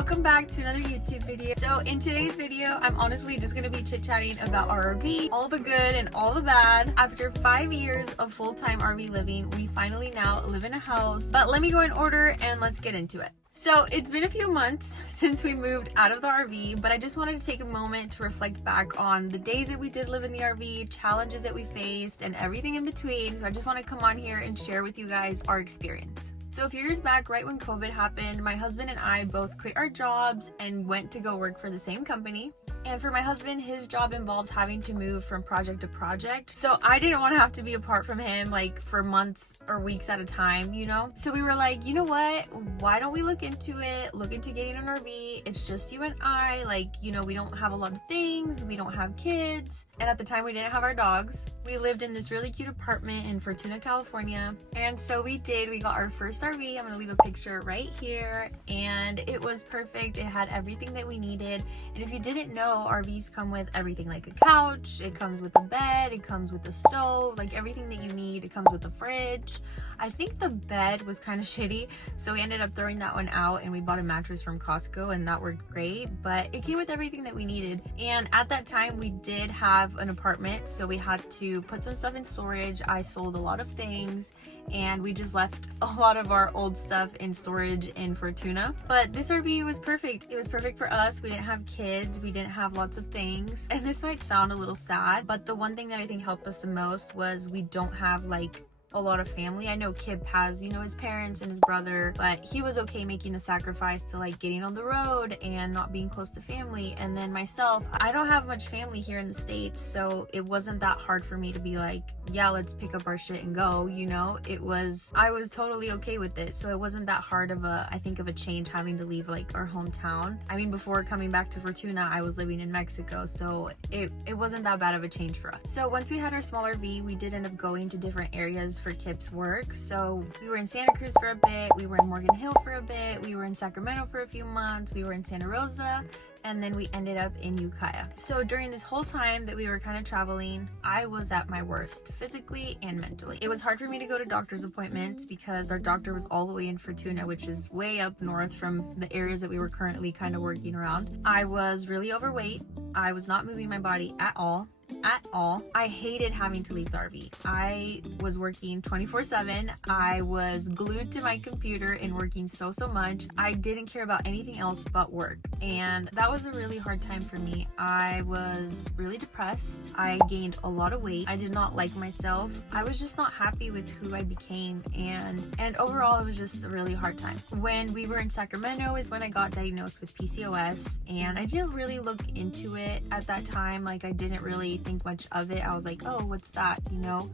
welcome back to another YouTube video. So in today's video, I'm honestly just gonna be chit-chatting about our RV, all the good and all the bad. After 5 years of full-time RV living, we finally now live in a house. But let me go in order and let's get into it. So it's been a few months since we moved out of the RV, but I just wanted to take a moment to reflect back on the days that we did live in the RV, challenges that we faced, and everything in between. So I just want to come on here and share with you guys our experience. So a few years back, right when COVID happened, my husband and I both quit our jobs and went to go work for the same company. And for my husband, his job involved having to move from project to project. So I didn't want to have to be apart from him like for months or weeks at a time, you know? So we were like, you know what? Why don't we look into it? Look into getting an RV. It's just you and I. Like, you know, we don't have a lot of things. We don't have kids. And at the time, we didn't have our dogs. We lived in this really cute apartment in Fortuna, California. And so we did. We got our first RV. I'm going to leave a picture right here. And it was perfect. It had everything that we needed. And if you didn't know, RVs come with everything, like a couch, it comes with a bed, it comes with a stove, like everything that you need. It comes with a fridge. I think the bed was kind of shitty, so we ended up throwing that one out and we bought a mattress from Costco, and that worked great, but it came with everything that we needed. And at that time we did have an apartment, so we had to put some stuff in storage. I sold a lot of things and we just left a lot of our old stuff in storage in Fortuna. But this RV was perfect. It was perfect for us. We didn't have kids. We didn't have lots of things. And this might sound a little sad, but the one thing that I think helped us the most was we don't have like a lot of family. I know Kip has, you know, his parents and his brother, but he was okay making the sacrifice to like getting on the road and not being close to family. And then myself, I don't have much family here in the States, so it wasn't that hard for me to be like, yeah, let's pick up our shit and go, you know? I was totally okay with it. So it wasn't that hard of a change having to leave like our hometown. I mean, before coming back to Fortuna, I was living in Mexico, so it wasn't that bad of a change for us. So once we had our small RV, we did end up going to different areas for Kip's work. So we were in Santa Cruz for a bit, we were in Morgan Hill for a bit, we were in Sacramento for a few months, we were in Santa Rosa, and then we ended up in Ukiah. So during this whole time that we were kind of traveling, I was at my worst, physically and mentally. It was hard for me to go to doctor's appointments because our doctor was all the way in Fortuna, which is way up north from the areas that we were currently kind of working around. I was really overweight. I was not moving my body at all. I hated having to leave the RV. I was working 24/7. I was glued to my computer and working so much. I didn't care about anything else but work. And that was a really hard time for me. I was really depressed. I gained a lot of weight. I did not like myself. I was just not happy with who I became. And overall, it was just a really hard time. When we were in Sacramento is when I got diagnosed with PCOS, and I didn't really look into it at that time. Like, I didn't really think much of it. I was like, oh, what's that, you know?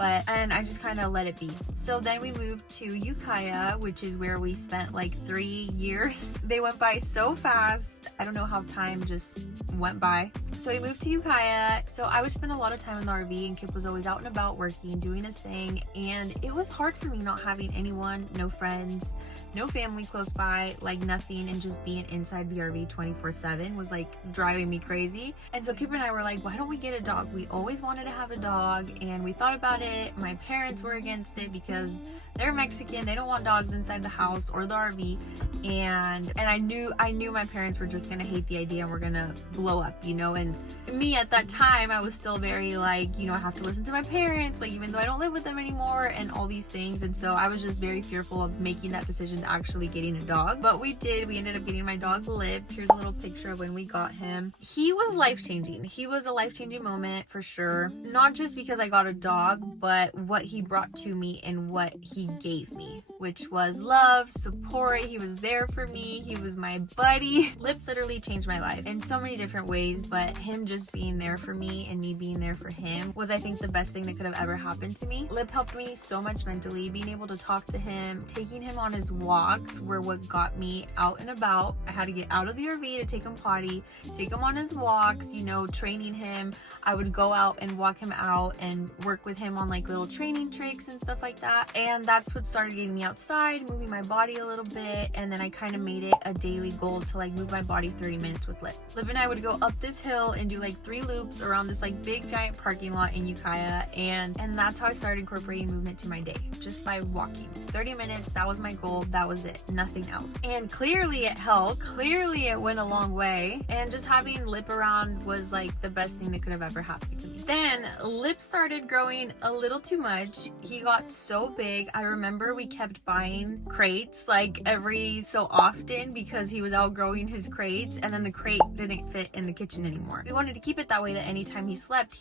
And I just kind of let it be. So then we moved to Ukiah, which is where we spent like 3 years. They went by so fast. I don't know how time just went by. So we moved to Ukiah. So I would spend a lot of time in the RV, and Kip was always out and about working, doing his thing. And it was hard for me not having anyone, no friends, no family close by, like nothing, and just being inside the RV 24/7 was like driving me crazy. And so Kip and I were like, why don't we get a dog? We always wanted to have a dog, and we thought about it. My parents were against it because they're Mexican. They don't want dogs inside the house or the RV. And I knew my parents were just gonna hate the idea and we're gonna blow up, you know? And me at that time, I was still very like, you know, I have to listen to my parents, like even though I don't live with them anymore and all these things. And so I was just very fearful of making that decision to actually getting a dog. But we did. We ended up getting my dog Lip. Here's a little picture of when we got him. He was life-changing. He was a life-changing moment for sure. Not just because I got a dog, but what he brought to me and what he gave me, which was love, support. He was there for me. He was my buddy. Lip literally changed my life in so many different ways, but him just being there for me and me being there for him was, I think, the best thing that could have ever happened to me. Lip helped me so much mentally. Being able to talk to him, taking him on his walks were what got me out and about. I had to get out of the RV to take him potty, take him on his walks, you know, training him. I would go out and walk him out and work with him on like little training tricks and stuff like that. And that's what started getting me outside, moving my body a little bit, and then I kind of made it a daily goal to like move my body 30 minutes with Liv. Liv and I would go up this hill and do like 3 loops around this like big giant parking lot in Ukiah, and that's how I started incorporating movement to my day, just by walking. 30 minutes, that was my goal, that was it, nothing else. And clearly it helped, clearly it went a long way, and just having Lip around was like the best thing that could have ever happened to me. Then Lip started growing a little too much. He got so big. I remember we kept buying crates like every so often because he was outgrowing his crates, and then the crate didn't fit in the kitchen anymore. We wanted to keep it that way, that anytime he slept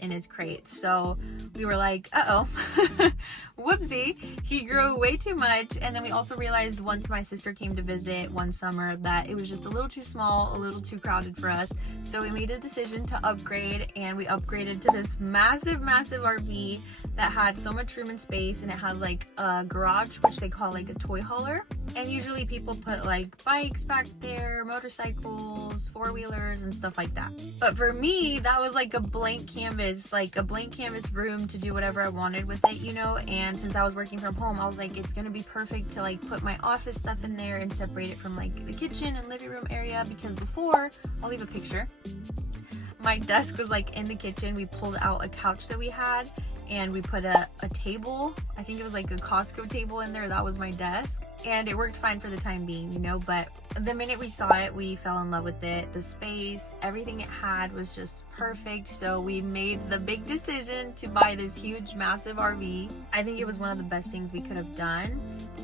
in his crate. So we were like, uh-oh, whoopsie, he grew way too much. And then we also realized once my sister came to visit one summer that it was just a little too small, a little too crowded for us. So we made a decision to upgrade, and we upgraded to this massive RV that had so much room and space, and it had like a garage, which they call like a toy hauler. And usually people put like bikes back there, motorcycles, 4-wheelers and stuff like that. But for me, that was like a blank canvas room to do whatever I wanted with it, you know. And since I was working from home, I was like, it's gonna be perfect to like put my office stuff in there and separate it from like the kitchen and living room area, because before, I'll leave a picture, my desk was like in the kitchen. We pulled out a couch that we had and we put a table, I think it was like a Costco table in there. That was my desk, and it worked fine for the time being, you know. But the minute we saw it, we fell in love with it. The space, everything it had was just perfect. So we made the big decision to buy this huge, massive RV. I think it was one of the best things we could have done.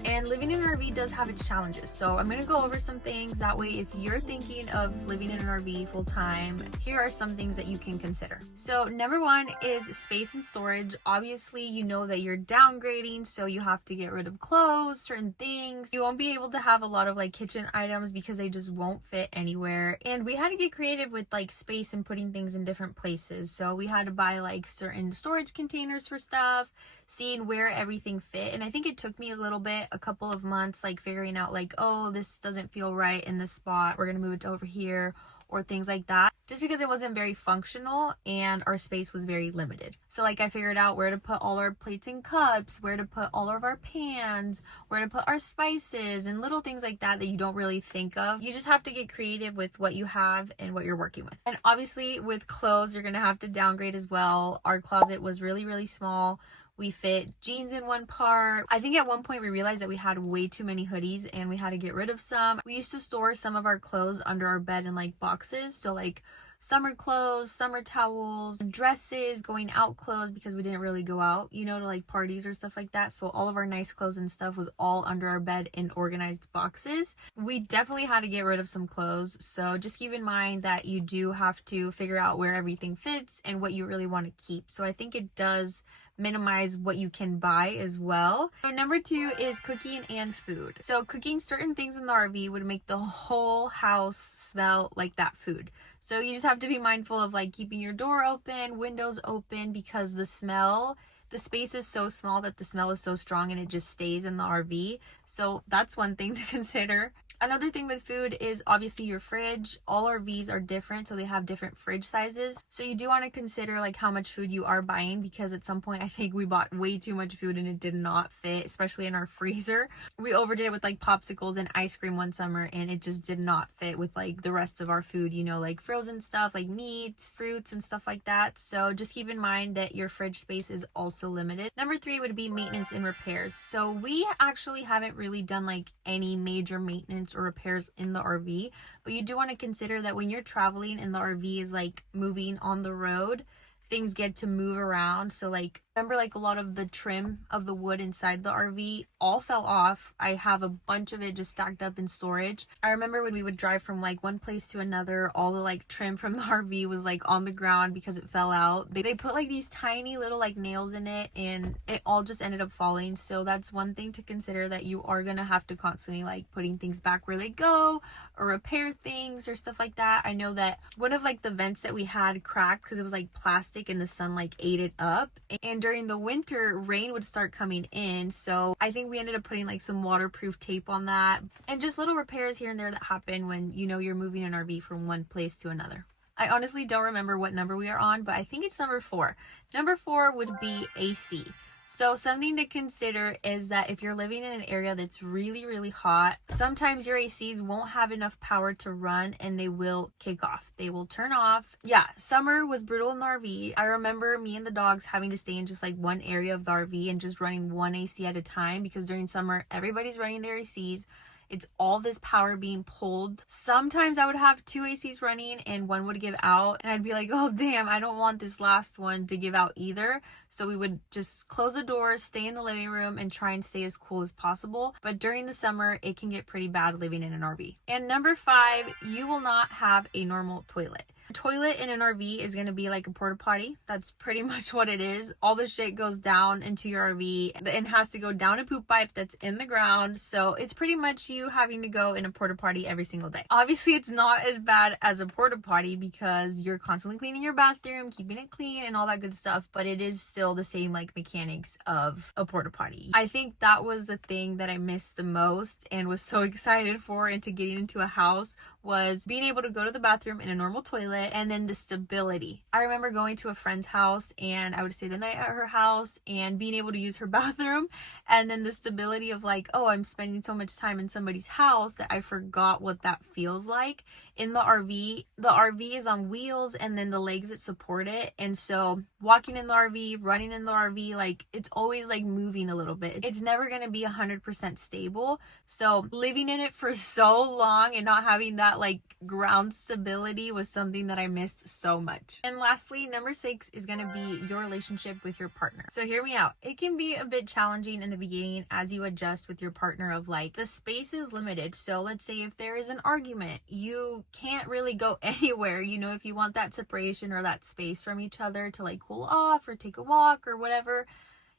And living in an RV does have its challenges. So I'm gonna go over some things. That way, if you're thinking of living in an RV full time, here are some things that you can consider. So number 1 is space and storage. Obviously, you know that you're downgrading, so you have to get rid of clothes, certain things. You won't be able to have a lot of like kitchen items because they just won't fit anywhere. And we had to get creative with like space and putting things in different places. So we had to buy like certain storage containers for stuff, seeing where everything fit. And I think it took me a couple of months, like figuring out like, oh, this doesn't feel right in this spot, we're gonna move it over here, or things like that, just because it wasn't very functional and our space was very limited. So like I figured out where to put all our plates and cups, where to put all of our pans, where to put our spices, and little things like that that you don't really think of. You just have to get creative with what you have and what you're working with. And obviously with clothes, you're gonna have to downgrade as well. Our closet was really small. We fit jeans in one part. I think at one point we realized that we had way too many hoodies and we had to get rid of some. We used to store some of our clothes under our bed in like boxes. So like summer clothes, summer towels, dresses, going out clothes, because we didn't really go out, you know, to like parties or stuff like that. So all of our nice clothes and stuff was all under our bed in organized boxes. We definitely had to get rid of some clothes. So just keep in mind that you do have to figure out where everything fits and what you really want to keep. So I think it does minimize what you can buy as well. So number 2 is cooking and food. So cooking certain things in the RV would make the whole house smell like that food. So you just have to be mindful of like keeping your door open, windows open, because the space is so small that the smell is so strong and it just stays in the RV. So that's one thing to consider. Another thing with food is obviously your fridge. All RVs are different, so they have different fridge sizes. So you do want to consider like how much food you are buying, because at some point I think we bought way too much food and it did not fit, especially in our freezer. We overdid it with like popsicles and ice cream one summer, and it just did not fit with like the rest of our food, you know, like frozen stuff like meats, fruits and stuff like that. So just keep in mind that your fridge space is also limited. Number 3 would be maintenance and repairs. So we actually haven't really done like any major maintenance or repairs in the RV, but you do want to consider that when you're traveling and the RV is like moving on the road, things get to move around. So like, remember like a lot of the trim of the wood inside the RV all fell off. I have a bunch of it just stacked up in storage. I remember when we would drive from like one place to another, all the like trim from the RV was like on the ground because it fell out. They put like these tiny little like nails in it, and it all just ended up falling. So that's one thing to consider, that you are gonna have to constantly like putting things back where they go, or repair things or stuff like that. I know that one of like the vents that we had cracked because it was like plastic and the sun like ate it up, and during the winter rain would start coming in. So I think we ended up putting like some waterproof tape on that, and just little repairs here and there that happen when, you know, you're moving an RV from one place to another. I honestly don't remember what number we are on, but I think it's number 4. Number 4 would be AC. So something to consider is that if you're living in an area that's really, really hot, sometimes your ACs won't have enough power to run and they will kick off. They will turn off. Yeah, summer was brutal in the RV. I remember me and the dogs having to stay in just like one area of the RV and just running one AC at a time, because during summer, everybody's running their ACs. It's all this power being pulled. Sometimes I would have 2 ACs running and one would give out, and I'd be like, oh damn, I don't want this last one to give out either. So we would just close the doors, stay in the living room, and try and stay as cool as possible. But during the summer, it can get pretty bad living in an RV. And number 5, you will not have a normal toilet. A toilet in an RV is going to be like a porta potty. That's pretty much what it is. All the shit goes down into your RV and has to go down a poop pipe that's in the ground. So it's pretty much you having to go in a porta potty every single day. Obviously, it's not as bad as a porta potty because you're constantly cleaning your bathroom, keeping it clean and all that good stuff, but it is still the same like mechanics of a porta potty. I think that was the thing that I missed the most and was so excited for into getting into a house, was being able to go to the bathroom in a normal toilet, and then the stability. I remember going to a friend's house and I would stay the night at her house and being able to use her bathroom, and then the stability of like, oh, I'm spending so much time in somebody's house that I forgot what that feels like. In the RV is on wheels and then the legs that support it, and so walking in the RV, running in the RV, like it's always like moving a little bit. It's never going to be 100% stable. So living in it for so long and not having that like ground stability was something that I missed so much. And lastly, number 6 is going to be your relationship with your partner. So hear me out. It can be a bit challenging in the beginning as you adjust with your partner of like, the space is limited. So let's say if there is an argument, you can't really go anywhere, you know, if you want that separation or that space from each other to like cool off or take a walk or whatever,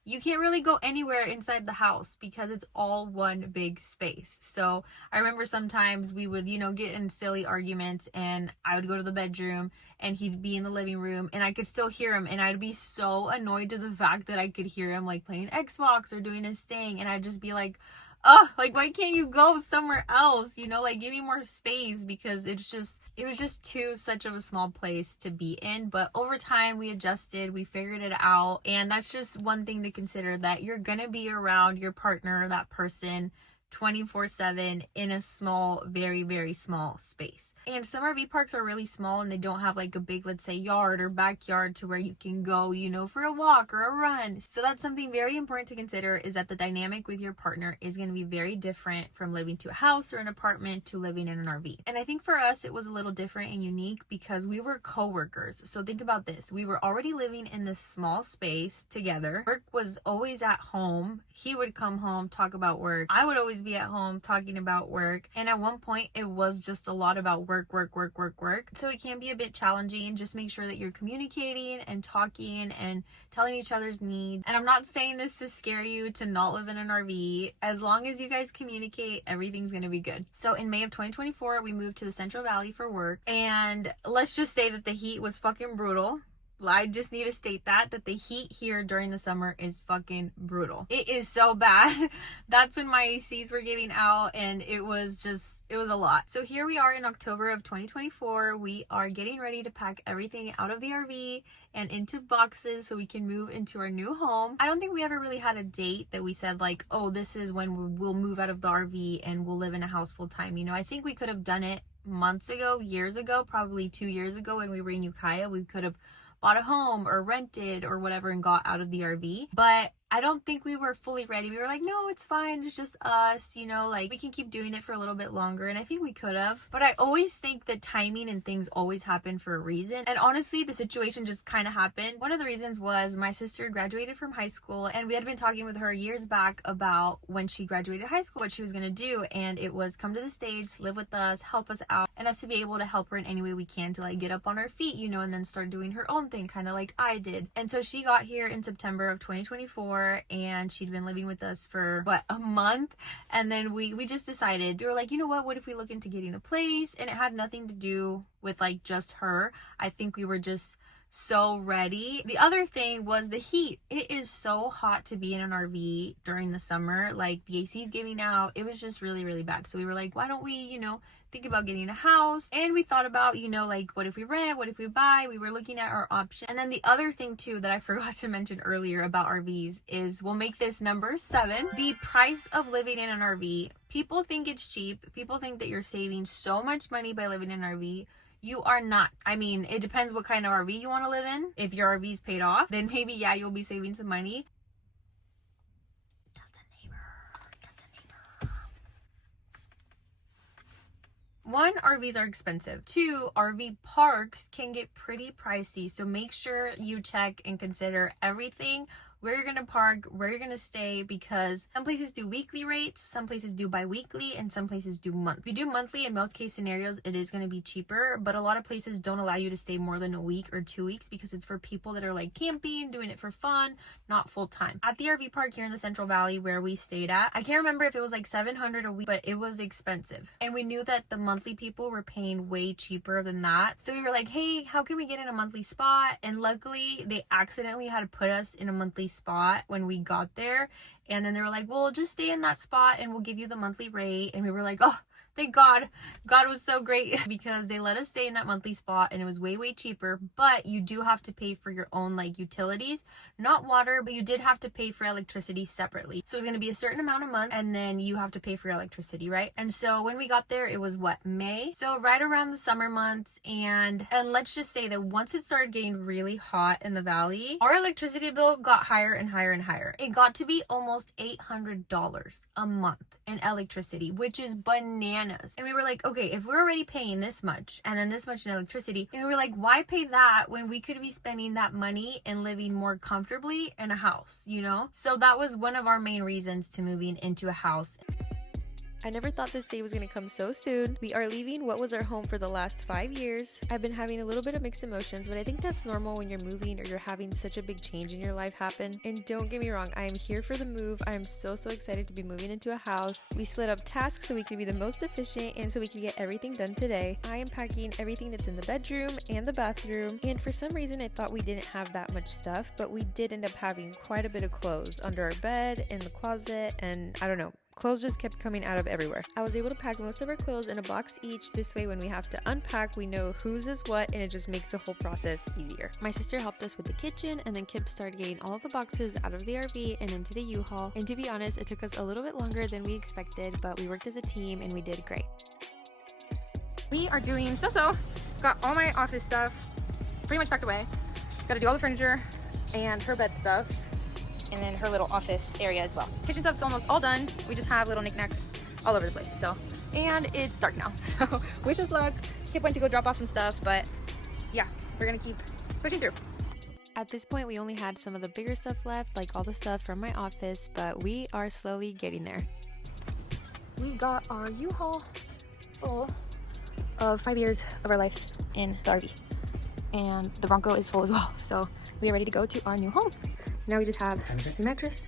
you can't really go anywhere inside the house because it's all one big space. So I remember sometimes we would, you know, get in silly arguments and I would go to the bedroom and he'd be in the living room and I could still hear him, and I'd be so annoyed to the fact that I could hear him like playing Xbox or doing his thing, and I'd just be like, oh, like why can't you go somewhere else, you know, like give me more space, because it was just such of a small place to be in. But over time we adjusted, we figured it out, and that's just one thing to consider, that you're gonna be around your partner, that person, 24/7 in a small, very, very small space. And some RV parks are really small and they don't have like a big, let's say, yard or backyard to where you can go, you know, for a walk or a run. So that's something very important to consider, is that the dynamic with your partner is going to be very different from living to a house or an apartment to living in an RV. And I think for us it was a little different and unique because we were co-workers. So think about this. We were already living in this small space together. Work was always at home. He would come home, talk about work. I would always be at home talking about work, and at one point it was just a lot about work. So it can be a bit challenging. Just make sure that you're communicating and talking and telling each other's needs. And I'm not saying this to scare you to not live in an RV. As long as you guys communicate, everything's gonna be good. So in May of 2024 we moved to the Central Valley for work, and let's just say that the heat was fucking brutal. I just need to state that the heat here during the summer is fucking brutal. It is so bad. That's when my ACs were giving out, and it was a lot. So here we are in October of 2024. We are getting ready to pack everything out of the RV and into boxes so we can move into our new home. I don't think we ever really had a date that we said like, oh, this is when we'll move out of the RV and we'll live in a house full time. You know, I think we could have done it months ago, years ago, probably 2 years ago when we were in Ukiah. We could have bought a home or rented or whatever and got out of the RV, but I don't think we were fully ready. We were like, no, it's fine, it's just us, you know, like we can keep doing it for a little bit longer, and I think we could have. But I always think that timing and things always happen for a reason, and honestly the situation just kind of happened. One of the reasons was my sister graduated from high school, and we had been talking with her years back about when she graduated high school what she was going to do, and it was come to the States, live with us, help us out, and us to be able to help her in any way we can to like get up on her feet, you know, and then start doing her own thing, kind of like I did. And so she got here in September of 2024, and she'd been living with us for a month, and then we just decided, we were like, you know what if we look into getting a place? And it had nothing to do with like just her. I think we were just so ready. The other thing was the heat. It is so hot to be in an RV during the summer. Like the AC's giving out. It was just really, really bad. So we were like, why don't we, you know, think about getting a house, and we thought about, you know, like what if we rent, what if we buy. We were looking at our options. And then the other thing too that I forgot to mention earlier about RVs is, we'll make this number 7, the price of living in an RV. People think it's cheap. People think that you're saving so much money by living in an RV. You are not. I mean, it depends what kind of RV you want to live in. If your RV is paid off, then maybe, yeah, you'll be saving some money. That's the neighbor. One, RVs are expensive. 2, RV parks can get pretty pricey. So make sure you check and consider everything, where you're going to park, where you're going to stay, because some places do weekly rates, some places do bi-weekly, and some places do month. If you do monthly, in most case scenarios, it is going to be cheaper, but a lot of places don't allow you to stay more than a week or 2 weeks because it's for people that are like camping, doing it for fun, not full time. At the RV park here in the Central Valley where we stayed at, I can't remember if it was like $700 a week, but it was expensive. And we knew that the monthly people were paying way cheaper than that. So we were like, hey, how can we get in a monthly spot? And luckily, they accidentally had to put us in a monthly spot when we got there, and then they were like, well, just stay in that spot and we'll give you the monthly rate. And we were like, oh, thank God. God was so great because they let us stay in that monthly spot and it was way cheaper. But you do have to pay for your own like utilities, not water, but you did have to pay for electricity separately. So it's going to be a certain amount a month, and then you have to pay for your electricity, right? And so when we got there, it was what, May? So right around the summer months. And let's just say that once it started getting really hot in the valley, our electricity bill got higher and higher and higher. It got to be almost $800 a month in electricity, which is bananas. And we were like, okay, if we're already paying this much and then this much in electricity, and we were like, why pay that when we could be spending that money and living more comfortably in a house, you know? So that was one of our main reasons to moving into a house. I never thought this day was going to come so soon. We are leaving what was our home for the last 5 years. I've been having a little bit of mixed emotions, but I think that's normal when you're moving or you're having such a big change in your life happen. And don't get me wrong, I am here for the move. I am so excited to be moving into a house. We split up tasks so we can be the most efficient and so we can get everything done today. I am packing everything that's in the bedroom and the bathroom, and for some reason I thought we didn't have that much stuff, but we did end up having quite a bit of clothes under our bed, in the closet, and I don't know. Clothes just kept coming out of everywhere. I was able to pack most of our clothes in a box each. This way, when we have to unpack, we know whose is what, and it just makes the whole process easier. My sister helped us with the kitchen, and then Kip started getting all of the boxes out of the RV and into the U-Haul. And to be honest, it took us a little bit longer than we expected, but we worked as a team and we did great. We are doing so-so. Got all my office stuff pretty much packed away. Got to do all the furniture and her bed stuff, and then her little office area as well. Kitchen stuff's almost all done. We just have little knickknacks all over the place. So, and it's dark now. So wish us luck. Kip went to go drop off some stuff, but yeah, we're gonna keep pushing through. At this point, we only had some of the bigger stuff left, like all the stuff from my office, but we are slowly getting there. We got our U-Haul full of 5 years of our life in the RV, and the Bronco is full as well. So we are ready to go to our new home. Now we just have the mattress,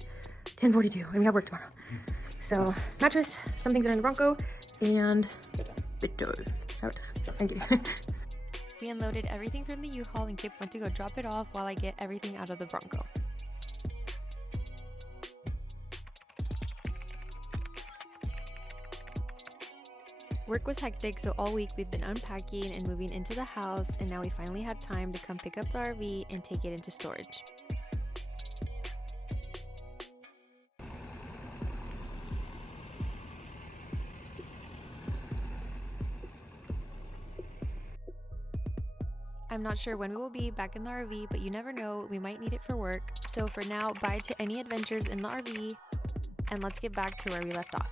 10:42, and we have work tomorrow. So mattress, some things that are in the Bronco, and thank you. We unloaded everything from the U-Haul and Kip went to go drop it off while I get everything out of the Bronco. Work was hectic, so all week we've been unpacking and moving into the house, and now we finally had time to come pick up the RV and take it into storage. I'm not sure when we will be back in the RV, but you never know, we might need it for work. So for now, bye to any adventures in the RV, and let's get back to where we left off.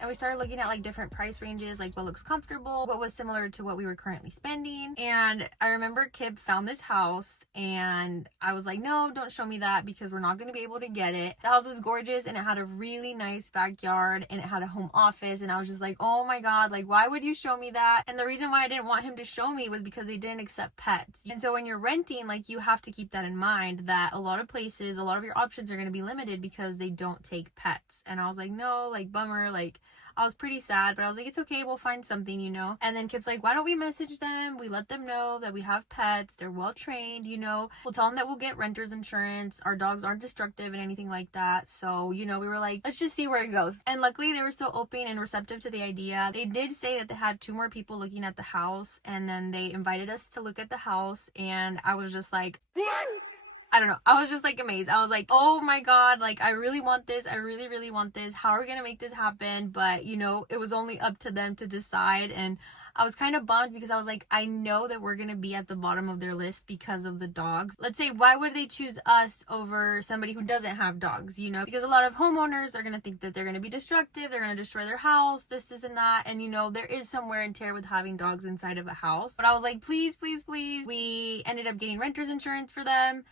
And we started looking at like different price ranges, like what looks comfortable, what was similar to what we were currently spending. And I remember Kip found this house and I was like, no, don't show me that because we're not going to be able to get it. The house was gorgeous and it had a really nice backyard and it had a home office. And I was just like, oh my God, like why would you show me that? And the reason why I didn't want him to show me was because they didn't accept pets. And so when you're renting, like you have to keep that in mind that a lot of places, a lot of your options are going to be limited because they don't take pets. And I was like, no, like bummer, like I was pretty sad, but I was like, it's okay, we'll find something, you know. And then Kip's like, why don't we message them? We let them know that we have pets, they're well trained, you know. We'll tell them that we'll get renter's insurance, our dogs aren't destructive and anything like that. So, you know, we were like, let's just see where it goes. And luckily they were so open and receptive to the idea. They did say that they had 2 more people looking at the house, and then they invited us to look at the house, and I was just like, I don't know. I was just like amazed. I was like, oh my God, like I really want this. I really, really want this. How are we going to make this happen? But you know, it was only up to them to decide. And I was kind of bummed because I was like, I know that we're going to be at the bottom of their list because of the dogs. Let's say, why would they choose us over somebody who doesn't have dogs, you know? Because a lot of homeowners are going to think that they're going to be destructive. They're going to destroy their house, this and that. And you know, there is some wear and tear with having dogs inside of a house. But I was like, please, please, please. We ended up getting renter's insurance for them.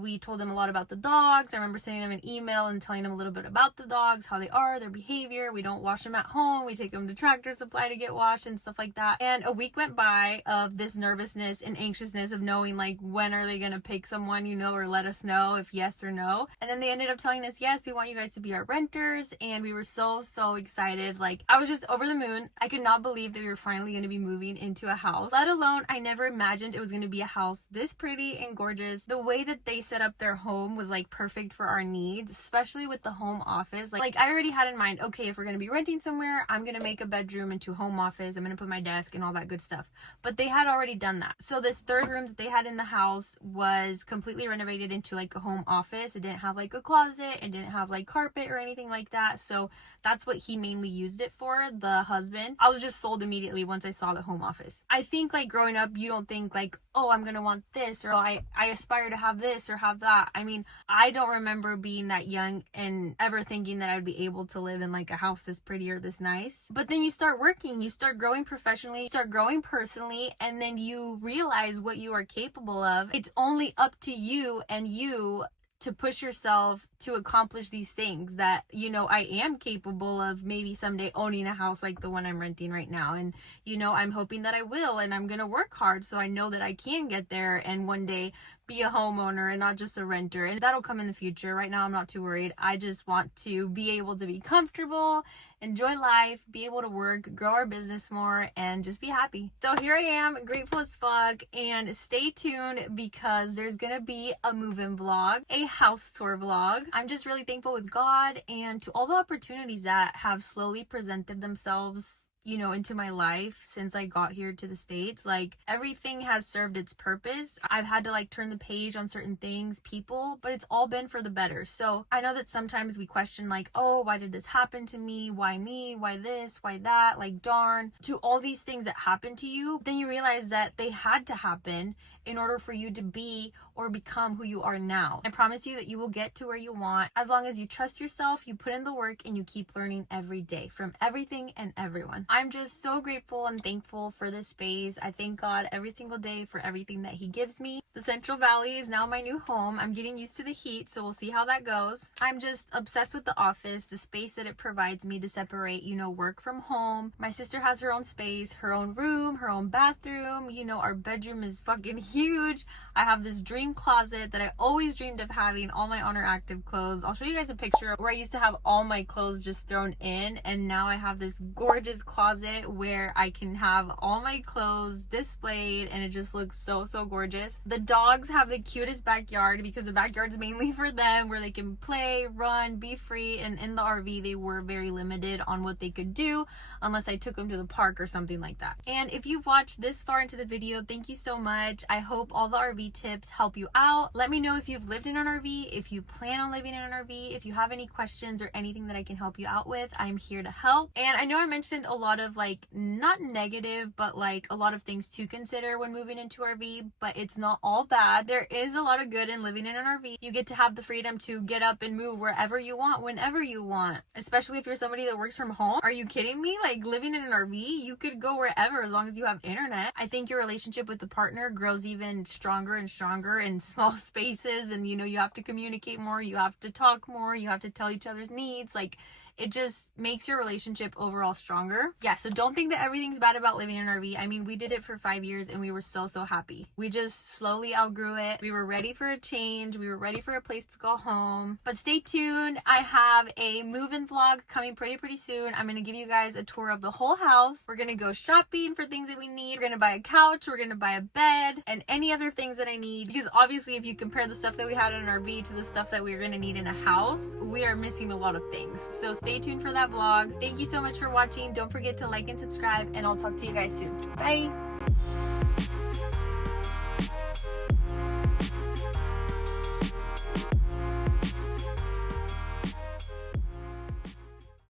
We told them a lot about the dogs. I remember sending them an email and telling them a little bit about the dogs, how they are, their behavior. We don't wash them at home. We take them to Tractor Supply to get washed and stuff like that. And a week went by of this nervousness and anxiousness of knowing like when are they gonna pick someone, you know, or let us know if yes or no. And then they ended up telling us, yes, we want you guys to be our renters. And we were so excited. Like I was just over the moon. I could not believe that we were finally gonna be moving into a house. Let alone I never imagined it was gonna be a house this pretty and gorgeous. The way that they set up their home was like perfect for our needs, especially with the home office. Like I already had in mind, okay, if we're gonna be renting somewhere, I'm gonna make a bedroom into home office. I'm gonna put my desk and all that good stuff. But they had already done that. So this third room that they had in the house was completely renovated into like a home office. It didn't have like a closet. It didn't have like carpet or anything like that. So that's what he mainly used it for, the husband. I was just sold immediately once I saw the home office. I think like growing up, you don't think like, oh, I'm gonna want this, or I aspire to have this or have that. I mean, I don't remember being that young and ever thinking that I would be able to live in like a house this pretty or this nice. But then you start working, you start growing professionally, you start growing personally, and then you realize what you are capable of. It's only up to you and you to push yourself to accomplish these things that, you know, I am capable of maybe someday owning a house like the one I'm renting right now. And, you know, I'm hoping that I will, and I'm going to work hard so I know that I can get there and one day be a homeowner and not just a renter. And that'll come in the future. Right now, I'm not too worried. I just want to be able to be comfortable, enjoy life, be able to work, grow our business more, and just be happy. So here I am, grateful as fuck, and stay tuned because there's gonna be a move-in vlog, a house tour vlog. I'm just really thankful with God and to all the opportunities that have slowly presented themselves, you know, into my life since I got here to the States. Like everything has served its purpose. I've had to like turn the page on certain things, people, but it's all been for the better. So I know that sometimes we question like, oh, why did this happen to me? Why me? Why this? Why that? Like darn, to all these things that happen to you, then you realize that they had to happen in order for you to be or become who you are now. I promise you that you will get to where you want as long as you trust yourself, you put in the work, and you keep learning every day from everything and everyone. I'm just so grateful and thankful for this space. I thank God every single day for everything that He gives me. The Central Valley is now my new home. I'm getting used to the heat, so we'll see how that goes. I'm just obsessed with the office, the space that it provides me to separate, you know, work from home. My sister has her own space, her own room, her own bathroom. You know, our bedroom is fucking huge. I have this dream closet that I always dreamed of having all my Honor Active clothes. I'll show you guys a picture where I used to have all my clothes just thrown in, and now I have this gorgeous closet where I can have all my clothes displayed, and it just looks so gorgeous. The dogs have the cutest backyard because the backyard's mainly for them, where they can play, run, be free. And in the RV they were very limited on what they could do unless I took them to the park or something like that. And if you've watched this far into the video, thank you so much. I hope all the RV tips help you out. Let me know if you've lived in an RV, if you plan on living in an RV, if you have any questions or anything that I can help you out with. I'm here to help. And I know I mentioned a lot of like, not negative, but like a lot of things to consider when moving into RV, but it's not all bad. There is a lot of good in living in an RV. You get to have the freedom to get up and move wherever you want, whenever you want, especially if you're somebody that works from home. Are you kidding me? Like living in an RV, you could go wherever as long as you have internet. I think your relationship with the partner grows even stronger and stronger in small spaces, and you know, you have to communicate more, you have to talk more, you have to tell each other's needs. Like it just makes your relationship overall stronger. Yeah, so don't think that everything's bad about living in an RV. I mean, we did it for 5 years and we were so happy. We just slowly outgrew it. We were ready for a change. We were ready for a place to call home. But stay tuned. I have a move-in vlog coming pretty soon. I'm going to give you guys a tour of the whole house. We're going to go shopping for things that we need. We're going to buy a couch. We're going to buy a bed and any other things that I need. Because obviously if you compare the stuff that we had in an RV to the stuff that we're going to need in a house, we are missing a lot of things. So stay tuned for that vlog. Thank you so much for watching. Don't forget to like and subscribe, and I'll talk to you guys soon. Bye.